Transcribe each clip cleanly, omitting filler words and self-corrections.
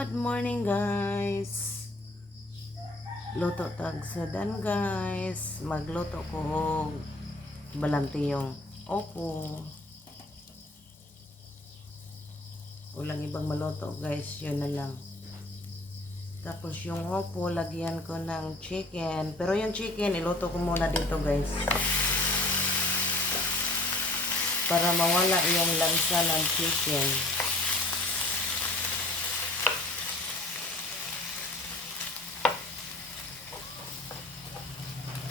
Good morning guys. Luto tag sadan guys. Magluto ko og balantiyong opo. Walang ibang maluto guys, yun na lang. Tapos yung opo, lagyan ko ng chicken. Pero yung chicken, iluto ko muna dito guys. Para mawala yung lansa ng chicken.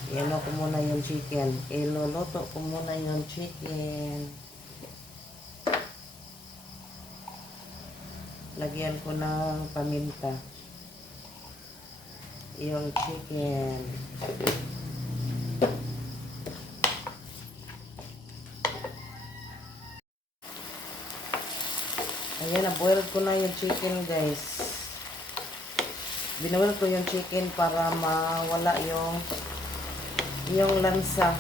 Iano ko muna yung chicken. Iluluto ko muna yung chicken. Lagyan ko ng paminta. Yung chicken. Ayan, na-boil ko na yung chicken guys. Binoil ko yung chicken para mawala yung lansa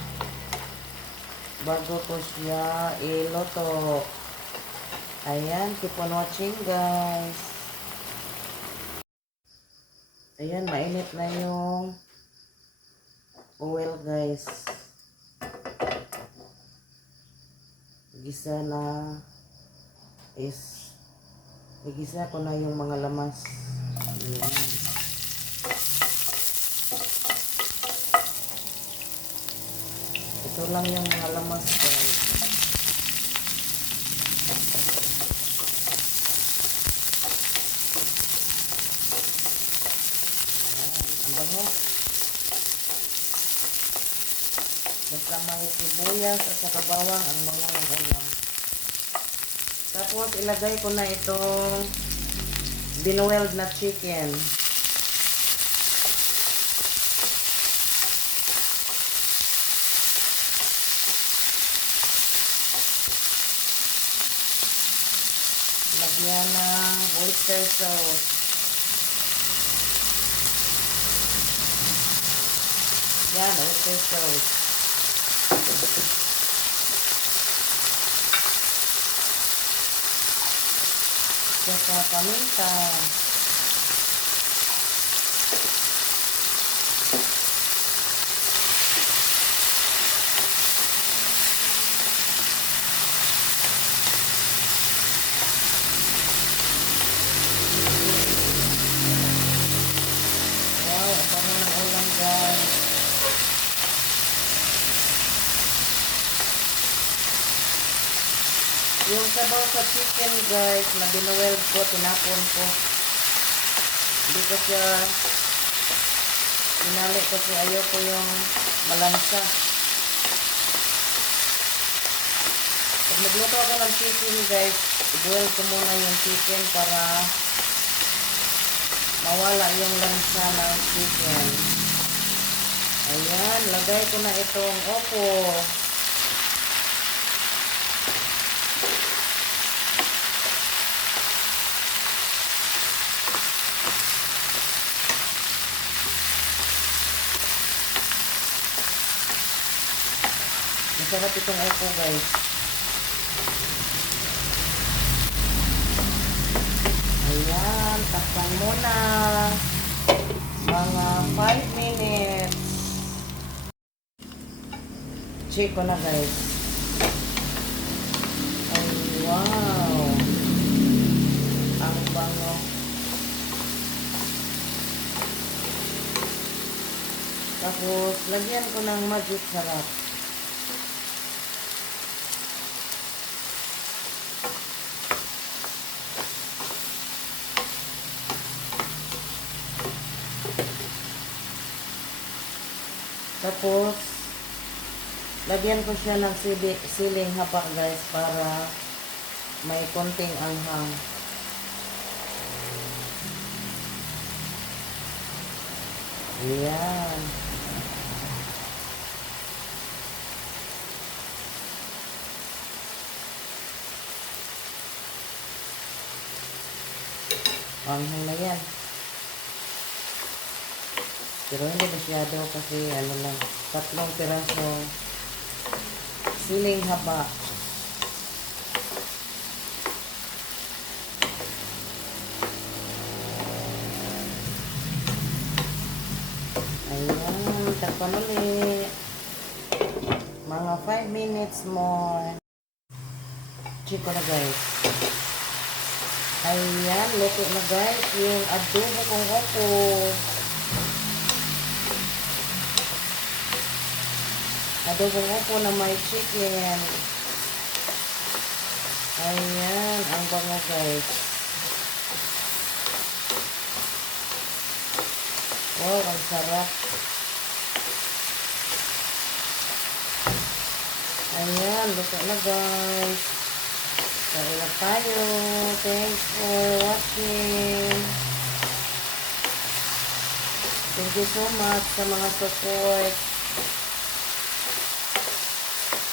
bago ko siya iluto. Ayan, keep on watching guys. Ayan, mainit na yung oil guys. Gisa na igisa ko na yung mga lamas. Ayan. Ito lang yung mga lamas guys. Ang bango. Basta may sibuyas at saka bawang ang bango ng ulam. Tapos ilagay ko na itong binoiled na chicken. Lagyan ng oyster sauce. Yan, oyster sauce. Saka paminta. Wow, ang bango ng ulam guys. Yung sabaw sa chicken guys, na binuweld ko, tinapon ko. Hindi ko siya inali kasi ayoko yung malansa. Pag nagluto ako ng chicken guys, i-boil ko muna yung chicken para mawala yung lansa ng chicken. Ayan, lagay ko na itong opo. Masarap itong opo guys. Ayan, takpan muna. Mga 5 minutes. Check ko na guys. Ay, wow. Ang bango. Tapos, lagyan ko ng magic sarap. Tapos, lagyan ko siya ng siling haba guys para may konting anghang. Ayan. Anghang na yan. Pero hindi masyado kasi ano lang, 3 piraso siling haba. Takpan ulit. Mga 5 minutes more. Check ko na guys. Ayan, luto na guys. Yung adobo kong opo. Adobo opo na may chicken. Ayan, ang bango guys. Wow, ang sarap. Ayan, luto na guys. Kain na tayo. Thanks for watching. Thank you so much sa mga support.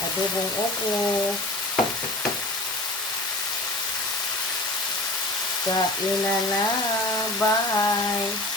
Adobong opo. Kain na na. Bye.